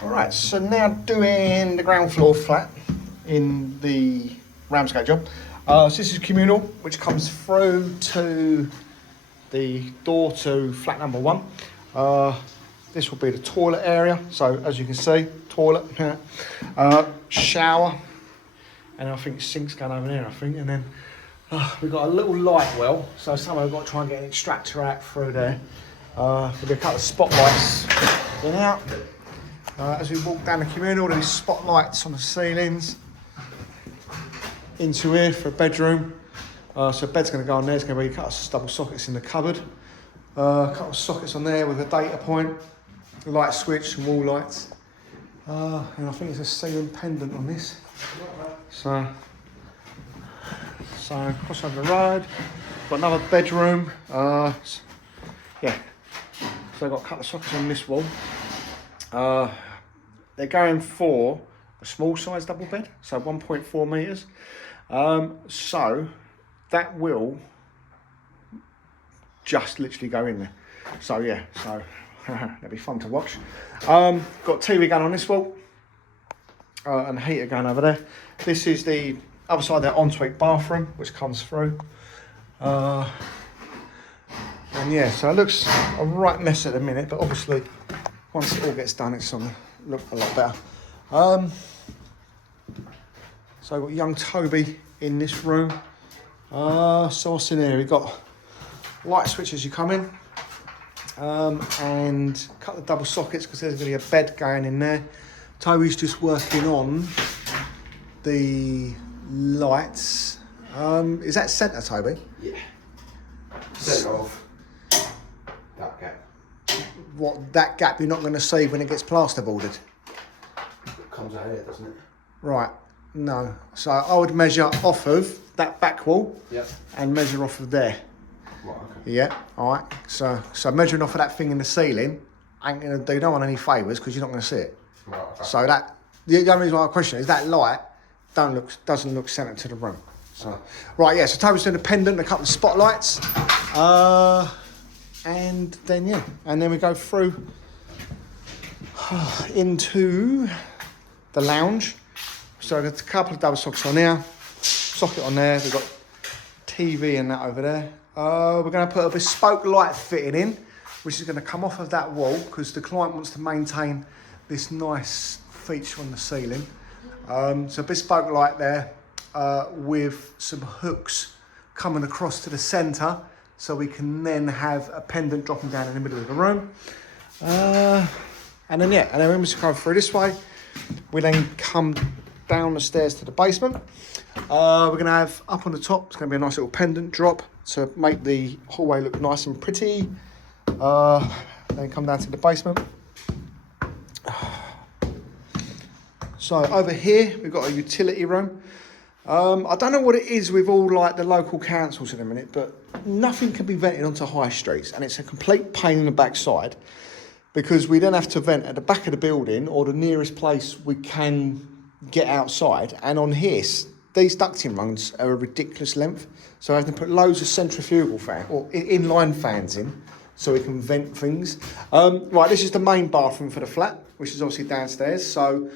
Alright, so now doing the ground floor flat in the Ramsgate job. So this is communal, which comes through to the door to flat number 1. This will be the toilet area. So as you can see, toilet, shower, and I think sink's going over there, I think. And then we've got a little light well, so somehow we've got to try and get an extractor out through there. There'll be a couple of spotlights in and out. As we walk down the communal, there's spotlights on the ceilings into here for a bedroom. So a bed's going to go on there. There's going to be a couple of double sockets in the cupboard. A couple of sockets on there with a data point, a light switch, some wall lights. And I think there's a ceiling pendant on this. So cross over the road. Got another bedroom. Yeah. So I've got a couple of sockets on this wall. They're going for a small size double bed, so 1.4 metres. So that will just literally go in there. So yeah, so that'll be fun to watch. Got TV going on this wall, and heater going over there. This is the other side of the ensuite bathroom, which comes through. And yeah, so it looks a right mess at the minute, but obviously once it all gets done, it's going to look a lot better. So I've got young Toby in this room. So what's in here? We've got light switch as you come in, and a couple of double sockets because there's going to be a bed going in there. Toby's just working on the lights. Is that centre, Toby? Yeah. Centre off that gap. What, that gap you're not going to see when it gets plasterboarded? It comes out here, doesn't it? Right, no. So I would measure off of that back wall. Yep. And measure off of there. Right, okay. Yeah, all right. So measuring off of that thing in the ceiling ain't going to do no one any favours because you're not going to see it. Right, okay. So that, the only reason why I question is that light doesn't look centred to the room. So, right, yeah, so Toby's doing a pendant, a couple of spotlights. And then, yeah, and then we go through into the lounge. So there's a couple of double sockets on there, socket on there, we've got TV and that over there. We're going to put a bespoke light fitting in, which is going to come off of that wall because the client wants to maintain this nice feature on the ceiling. So bespoke light there with some hooks coming across to the centre, so we can then have a pendant dropping down in the middle of the room. And then when we come through this way, we then come down the stairs to the basement. We're going to have up on the top, it's going to be a nice little pendant drop to make the hallway look nice and pretty. Then come down to the basement. So over here, we've got a utility room. I don't know what it is with all like the local councils in a minute, but nothing can be vented onto high streets, and it's a complete pain in the backside because we then have to vent at the back of the building or the nearest place we can get outside. And on here, these ducting runs are a ridiculous length, so I have to put loads of centrifugal fan or inline fans in so we can vent things. Right, this is the main bathroom for the flat, which is obviously downstairs. So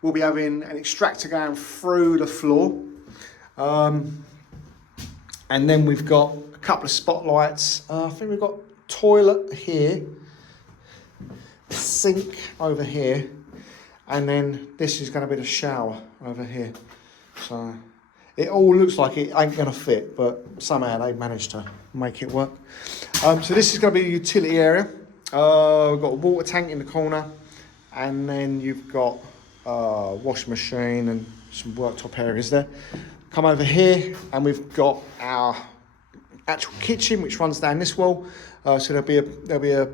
we'll be having an extractor going through the floor. And then we've got a couple of spotlights. I think we've got toilet here, sink over here, and then this is going to be the shower over here. So it all looks like it ain't going to fit, but somehow they managed to make it work. So this is going to be the utility area. We've got a water tank in the corner, and then you've got a wash machine and some worktop areas there. Come over here and we've got our actual kitchen which runs down this wall. So there'll be a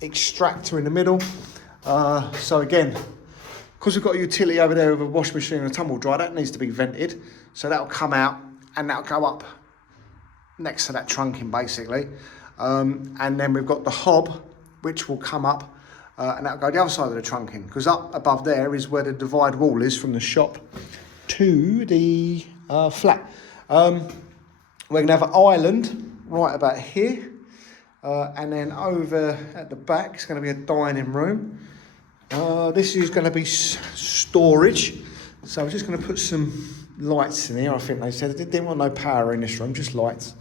extractor in the middle. So again, because we've got a utility over there with a wash machine and a tumble dryer, that needs to be vented. So that'll come out and that'll go up next to that trunking basically. And then we've got the hob which will come up and that'll go the other side of the trunking, because up above there is where the divide wall is from the shop to the flat. We're going to have an island right about here, and then over at the back is going to be a dining room. This is going to be storage. So I'm just going to put some lights in here. I think they said they didn't want no power in this room, just lights.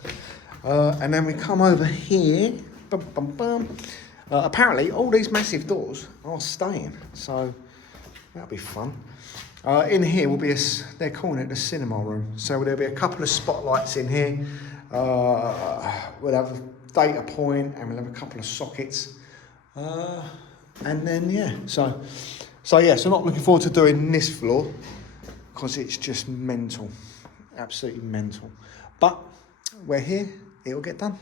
And then we come over here. Bum, bum, bum. Apparently, all these massive doors are staying, so that'll be fun. In here will be they're calling it the cinema room. So there'll be a couple of spotlights in here. We'll have a data point and we'll have a couple of sockets. And then, yeah, so not looking forward to doing this floor because it's just mental, absolutely mental. But we're here, it will get done.